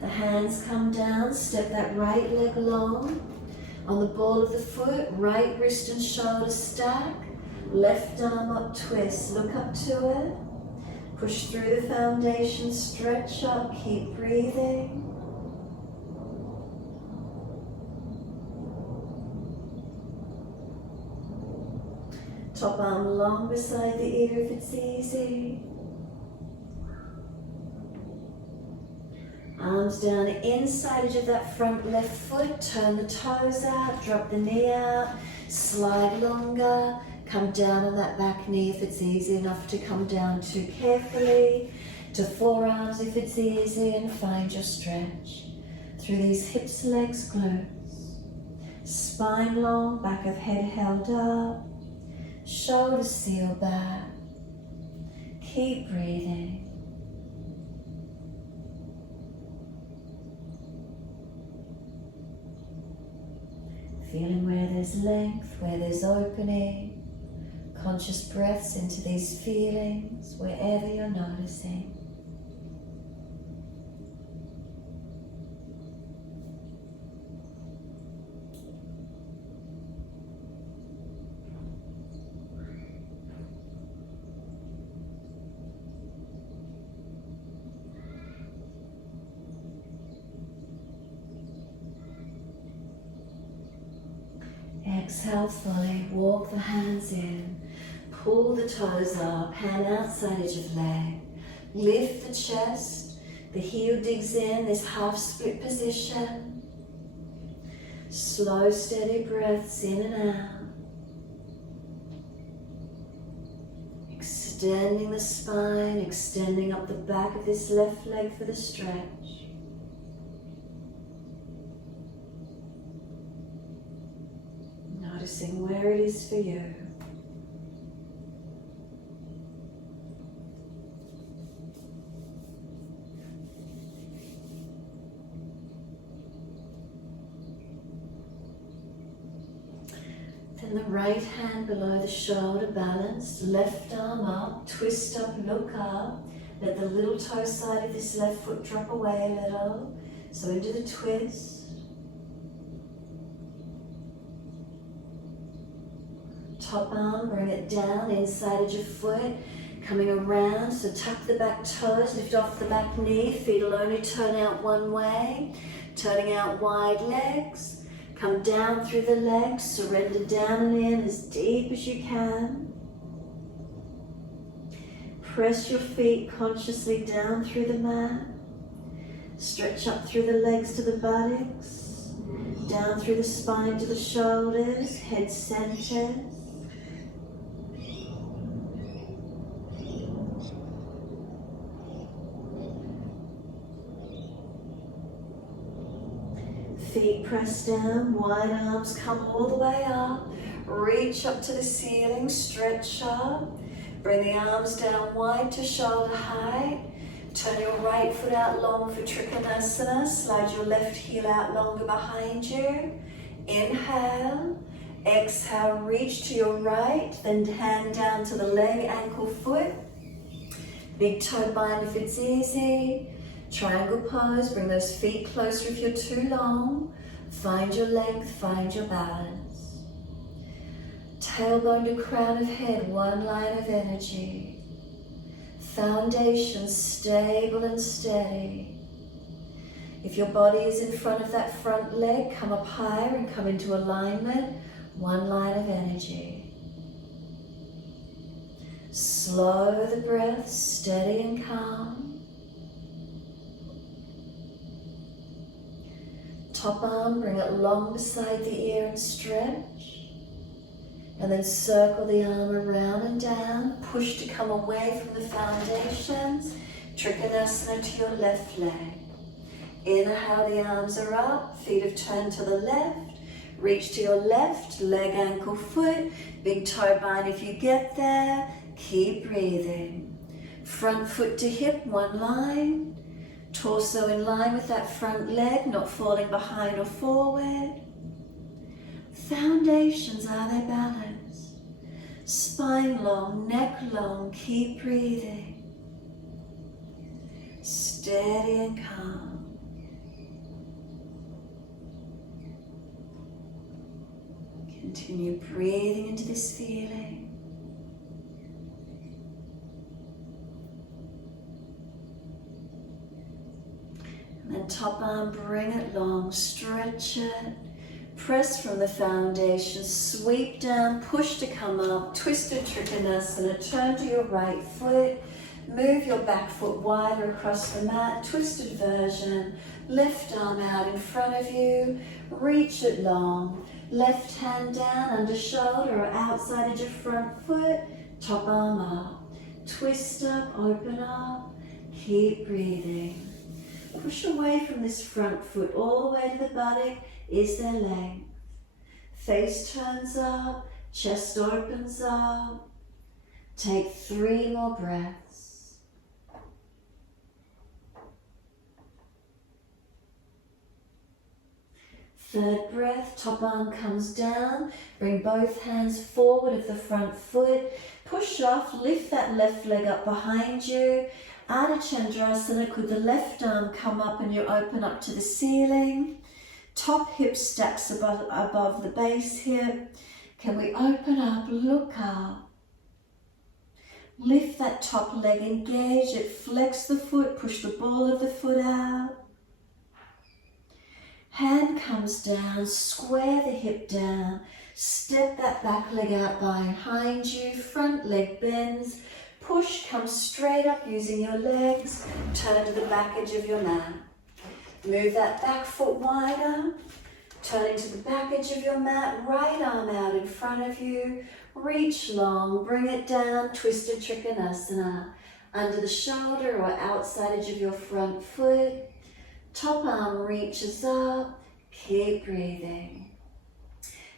The hands come down, step that right leg long. On the ball of the foot, right wrist and shoulder stack. Left arm up, twist, look up to it. Push through the foundation, stretch up, keep breathing. Top arm long beside the ear if it's easy. Arms down the inside edge of that front left foot, turn the toes out, drop the knee out, slide longer. Come down on that back knee if it's easy enough to come down to carefully, to forearms if it's easy, and find your stretch. Through these hips, legs, glutes. Spine long, back of head held up. Shoulders seal back. Keep breathing. Feeling where there's length, where there's opening. Conscious breaths into these feelings, wherever you're noticing. Exhale fully, walk the hands in. Pull the toes up, hand outside edge of leg. Lift the chest, the heel digs in, this half split position. Slow, steady breaths in and out. Extending the spine, extending up the back of this left leg for the stretch. Noticing where it is for you. Then the right hand below the shoulder balanced, left arm up, twist up, look up. Let the little toe side of this left foot drop away a little. So into the twist. Top arm, bring it down, inside edge of foot, coming around, so tuck the back toes, lift off the back knee, feet will only turn out one way, turning out wide legs, come down through the legs, surrender down and in as deep as you can. Press your feet consciously down through the mat, stretch up through the legs to the buttocks. Down through the spine to the shoulders, head centered. Feet pressed down, wide arms come all the way up. Reach up to the ceiling, stretch up. Bring the arms down wide to shoulder height. Turn your right foot out long for Trikonasana. Slide your left heel out longer behind you. Inhale. Exhale, reach to your right. Then hand down to the leg, ankle, foot. Big toe bind if it's easy. Triangle pose, bring those feet closer if you're too long. Find your length, find your balance. Tailbone to crown of head, one line of energy. Foundation stable and steady. If your body is in front of that front leg, come up higher and come into alignment, one line of energy. Slow the breath, steady and calm. Top arm, bring it long beside the ear and stretch. And then circle the arm around and down. Push to come away from the foundations. Trikonasana to your left leg. Inhale, the arms are up. Feet have turned to the left. Reach to your left, leg, ankle, foot. Big toe bind if you get there. Keep breathing. Front foot to hip, one line. Torso in line with that front leg, not falling behind or forward. Foundations are their balance. Spine long, neck long, keep breathing. Steady and calm. Continue breathing into this feeling. And top arm, bring it long, stretch it. Press from the foundation, sweep down, push to come up, twisted Trikonasana, turn to your right foot. Move your back foot wider across the mat, twisted version. Left arm out in front of you, reach it long. Left hand down under shoulder or outside edge of front foot, top arm up. Twist up, open up, keep breathing. Push away from this front foot, all the way to the buttock is their length. Face turns up, chest opens up. Take 3 more breaths. Third breath, top arm comes down. Bring both hands forward of the front foot. Push off, lift that left leg up behind you. Ardha Chandrasana, could the left arm come up and you open up to the ceiling. Top hip stacks above the base hip. Can we open up, look up. Lift that top leg, engage it, flex the foot, push the ball of the foot out. Hand comes down, square the hip down. Step that back leg out behind you, front leg bends. Push, come straight up using your legs. Turn to the back edge of your mat. Move that back foot wider. Turning to the back edge of your mat. Right arm out in front of you. Reach long, bring it down. Twisted Trikonasana. Under the shoulder or outside edge of your front foot. Top arm reaches up. Keep breathing.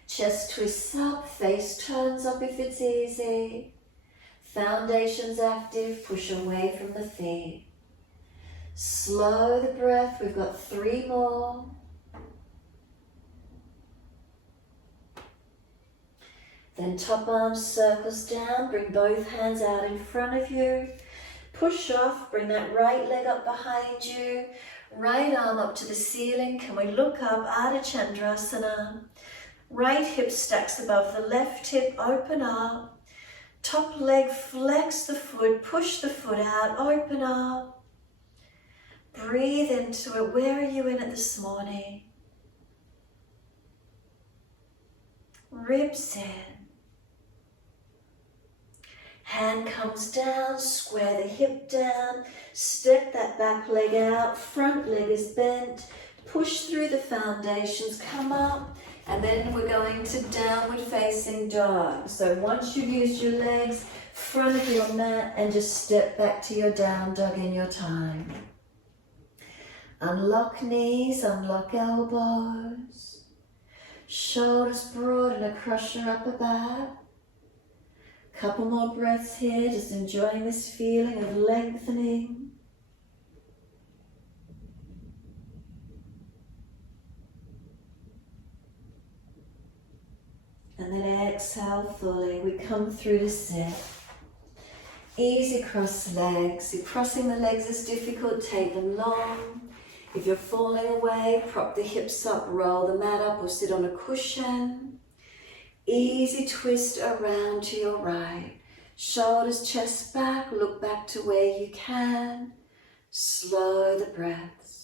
Chest twists up. Face turns up if it's easy. Foundations active, push away from the feet. Slow the breath, we've got 3 more. Then top arm circles down, bring both hands out in front of you. Push off, bring that right leg up behind you. Right arm up to the ceiling, can we look up, Ardha Chandrasana. Right hip stacks above the left hip, open up. Top leg, flex the foot, push the foot out, open up. Breathe into it. Where are you in it this morning? Ribs in. Hand comes down, square the hip down, step that back leg out, front leg is bent, Push through the foundations, come up, and then we're going to downward facing dog. So once you've used your legs, front of your mat, and just step back to your down dog in your time. Unlock knees, unlock elbows. Shoulders broaden across your upper back. Couple more breaths here, just enjoying this feeling of lengthening. And then exhale fully. We come through to sit. Easy cross legs. If crossing the legs is difficult, take them long. If you're falling away, prop the hips up, roll the mat up, or sit on a cushion. Easy twist around to your right. Shoulders, chest back, look back to where you can. Slow the breaths.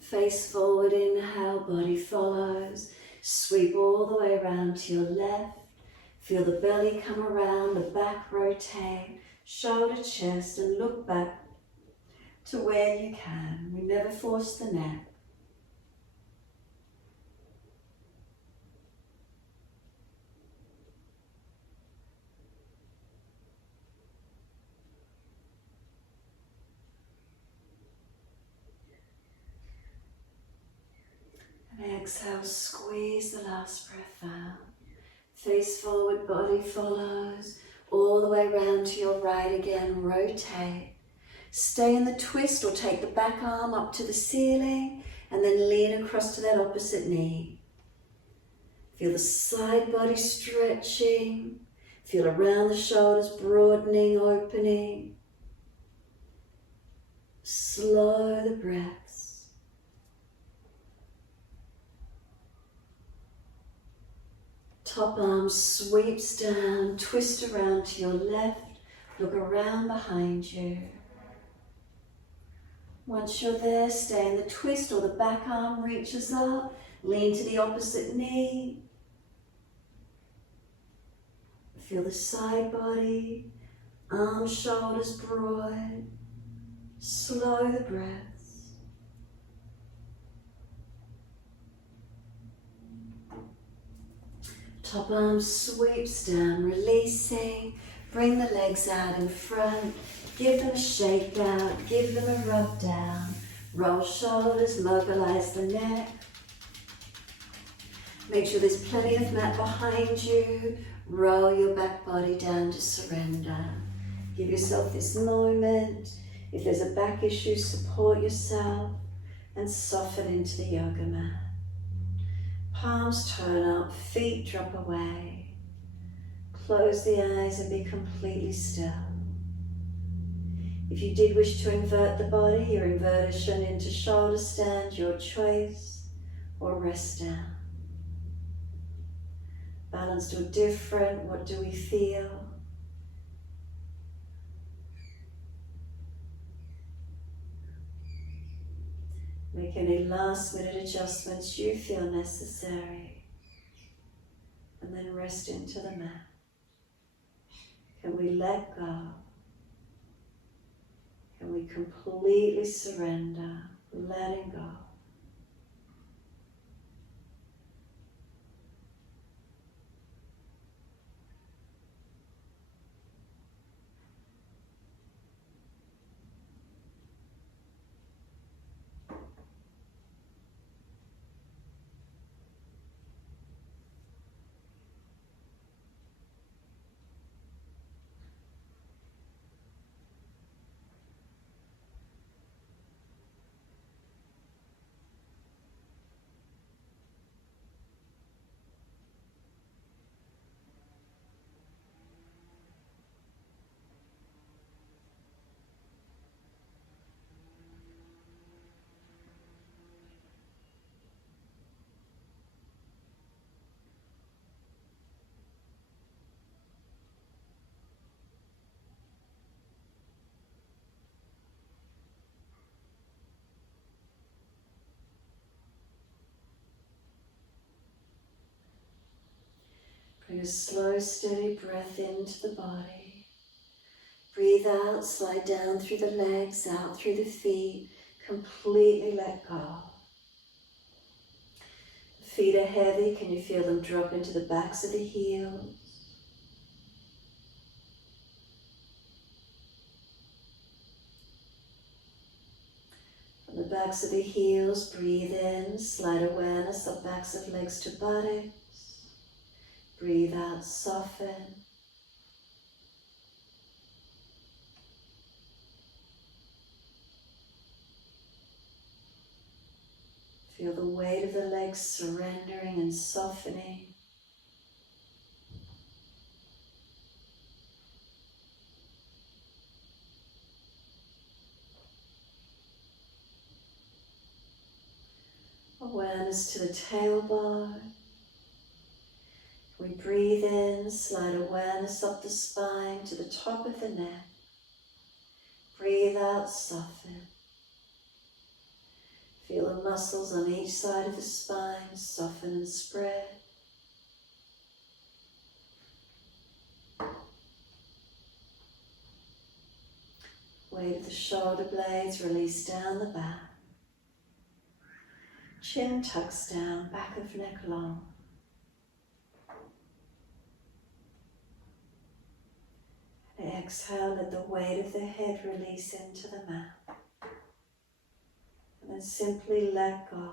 Face forward, inhale, body follows. Sweep all the way around to your left. Feel the belly come around, the back rotate, shoulder, chest, and look back to where you can. We never force the neck. And exhale, squeeze the last breath out. Face forward, body follows, all the way around to your right again, rotate. Stay in the twist or take the back arm up to the ceiling and then lean across to that opposite knee. Feel the side body stretching, feel around the shoulders broadening, opening. Slow the breaths. Top arm sweeps down, twist around to your left, look around behind you. Once you're there, stay in the twist or the back arm reaches up, lean to the opposite knee. Feel the side body, arms, shoulders broad. Slow the breaths. Top arm sweeps down, releasing. Bring the legs out in front. Give them a shake out, give them a rub down. Roll shoulders, mobilize the neck. Make sure there's plenty of mat behind you. Roll your back body down to surrender. Give yourself this moment. If there's a back issue, support yourself and soften into the yoga mat. Palms turn up, feet drop away. Close the eyes and be completely still. If you did wish to invert the body, your inversion into shoulder stand, your choice, or rest down. Balanced or different, what do we feel? Make any last minute adjustments you feel necessary, and then rest into the mat. Can we let go? Can we completely surrender, letting go? Bring a slow, steady breath into the body. Breathe out, slide down through the legs, out through the feet. Completely let go. The feet are heavy. Can you feel them drop into the backs of the heels? From the backs of the heels, breathe in, slide awareness up backs of legs to buttocks. Breathe out, soften. Feel the weight of the legs surrendering and softening. Awareness to the tailbone. We breathe in, slide awareness up the spine to the top of the neck. Breathe out, soften. Feel the muscles on each side of the spine soften and spread. Weight of the shoulder blades release down the back. Chin tucks down, back of neck long. And exhale, let the weight of the head release into the mat. And then simply let go.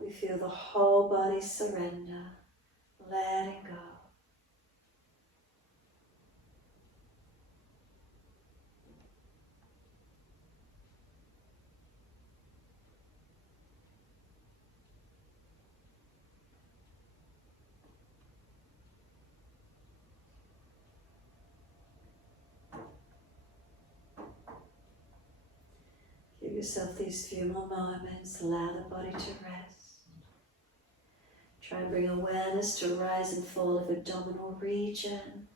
We feel the whole body surrender, letting go. Give yourself these few more moments, allow the body to rest. Try and bring awareness to rise and fall of abdominal region.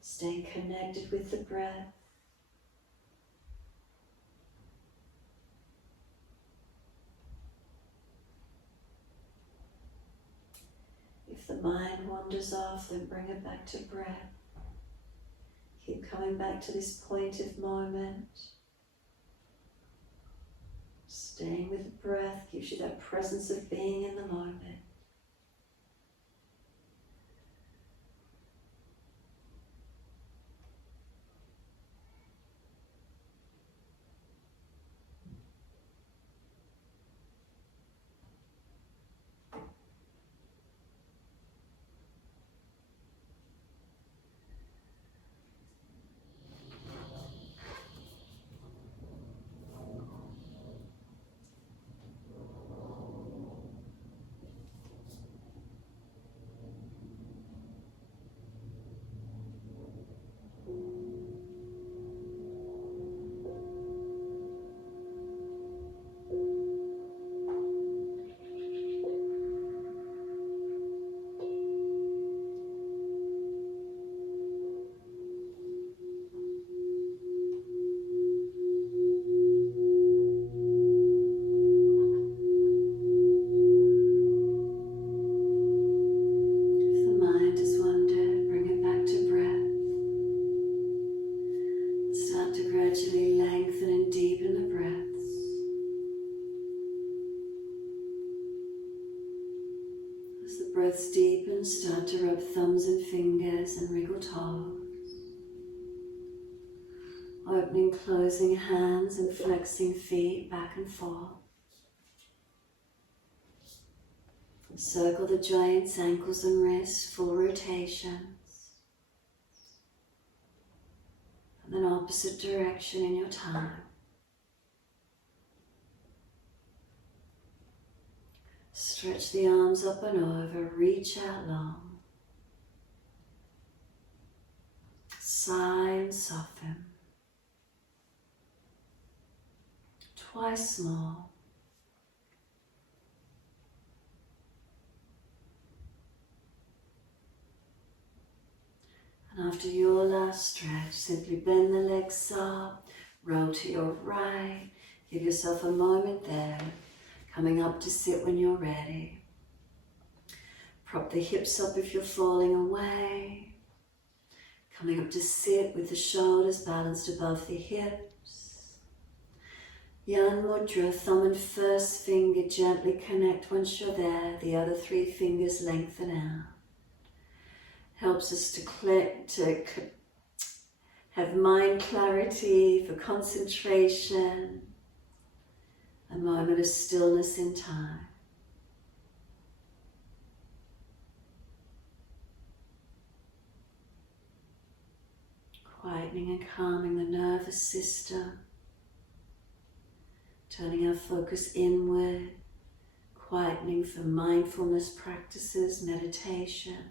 Staying connected with the breath. If the mind wanders off, then bring it back to breath. Keep coming back to this point of moment. Staying with the breath gives you that presence of being in the moment. Breaths deepen, start to rub thumbs and fingers and wriggle toes. Opening, closing hands and flexing feet back and forth. Circle the joints, ankles and wrists, full rotations. And then opposite direction in your time. Stretch the arms up and over, reach out long. Sigh and soften. Twice more. And after your last stretch, simply bend the legs up, roll to your right, give yourself a moment there. Coming up to sit when you're ready. Prop the hips up if you're falling away. Coming up to sit with the shoulders balanced above the hips. Yan Mudra, thumb and first finger gently connect once you're there. The other 3 fingers lengthen out. Helps us to have mind clarity, for concentration. A moment of stillness in time. Quietening and calming the nervous system. Turning our focus inward. Quietening for mindfulness practices, meditation.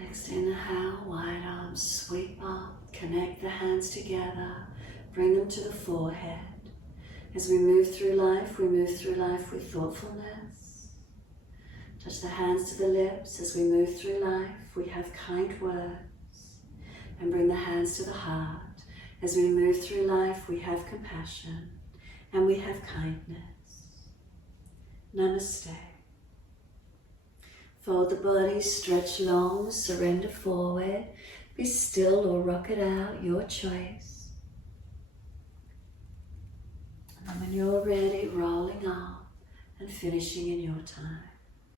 Next, inhale, wide arms, sweep up, connect the hands together, bring them to the forehead. As we move through life with thoughtfulness. Touch the hands to the lips. As we move through life, we have kind words. And bring the hands to the heart. As we move through life, we have compassion and we have kindness. Namaste. Fold the body, stretch long, surrender forward. Be still or rock it out, your choice. And when you're ready, rolling up and finishing in your time.